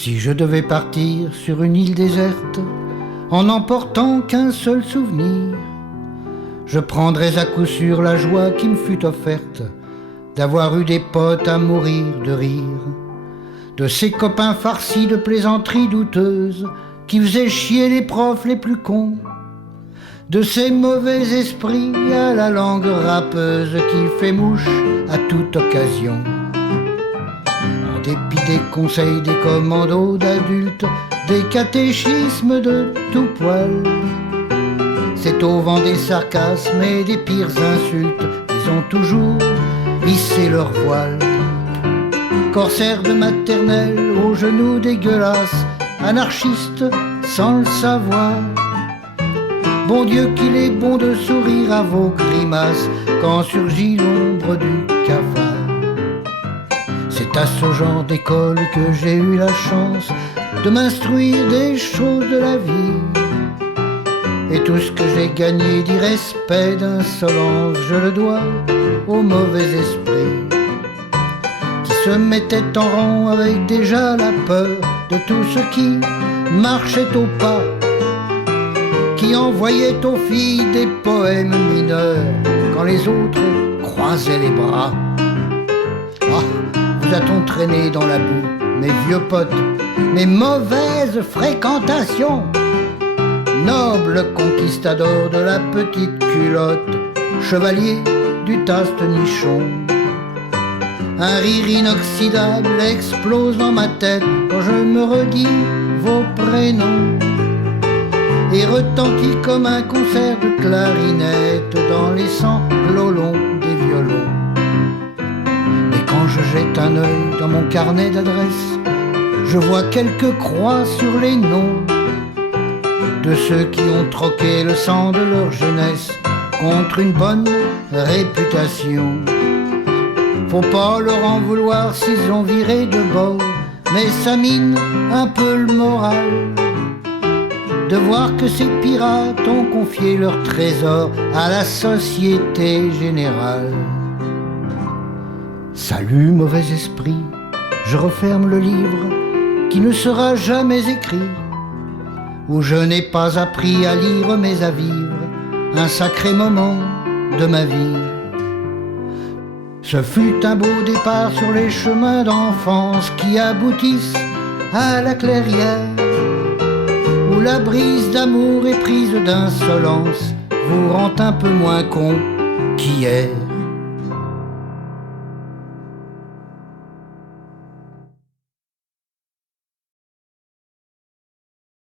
Si je devais partir sur une île déserte, en n'emportant qu'un seul souvenir, je prendrais à coup sûr la joie qui me fut offerte d'avoir eu des potes à mourir de rire, de ces copains farcis de plaisanteries douteuses qui faisaient chier les profs les plus cons, de ces mauvais esprits à la langue râpeuse qui fait mouche à toute occasion. En dépit des conseils des commandos d'adultes, des catéchismes de tout poil, c'est au vent des sarcasmes et des pires insultes qu'ils ont toujours hissé leur voile. Corsaires de maternelle aux genoux dégueulasses, anarchistes sans le savoir, bon Dieu qu'il est bon de sourire à vos grimaces quand surgit l'ombre du cafard. C'est à ce genre d'école que j'ai eu la chance de m'instruire des choses de la vie. Et tout ce que j'ai gagné d'irrespect, d'insolence, je le dois au mauvais esprit qui se mettait en rang avec déjà la peur de tout ce qui marchait au pas, qui envoyait aux filles des poèmes mineurs quand les autres croisaient les bras. Ah, vous a-t-on traîné dans la boue, mes vieux potes, mes mauvaises fréquentations, noble conquistador de la petite culotte, chevalier du taste-nichon. Un rire inoxydable explose dans ma tête quand je me redis vos prénoms et retentit comme un concert de clarinette dans les sanglots longs des violons. Et quand je jette un œil dans mon carnet d'adresses, je vois quelques croix sur les noms de ceux qui ont troqué le sang de leur jeunesse contre une bonne réputation. Faut pas leur en vouloir s'ils ont viré de bord, mais ça mine un peu le moral de voir que ces pirates ont confié leur trésor à la Société Générale. Salut mauvais esprit, je referme le livre qui ne sera jamais écrit, où je n'ai pas appris à lire mais à vivre un sacré moment de ma vie. Ce fut un beau départ sur les chemins d'enfance qui aboutissent à la clairière, où la brise d'amour et prise d'insolence vous rend un peu moins con qu'hier.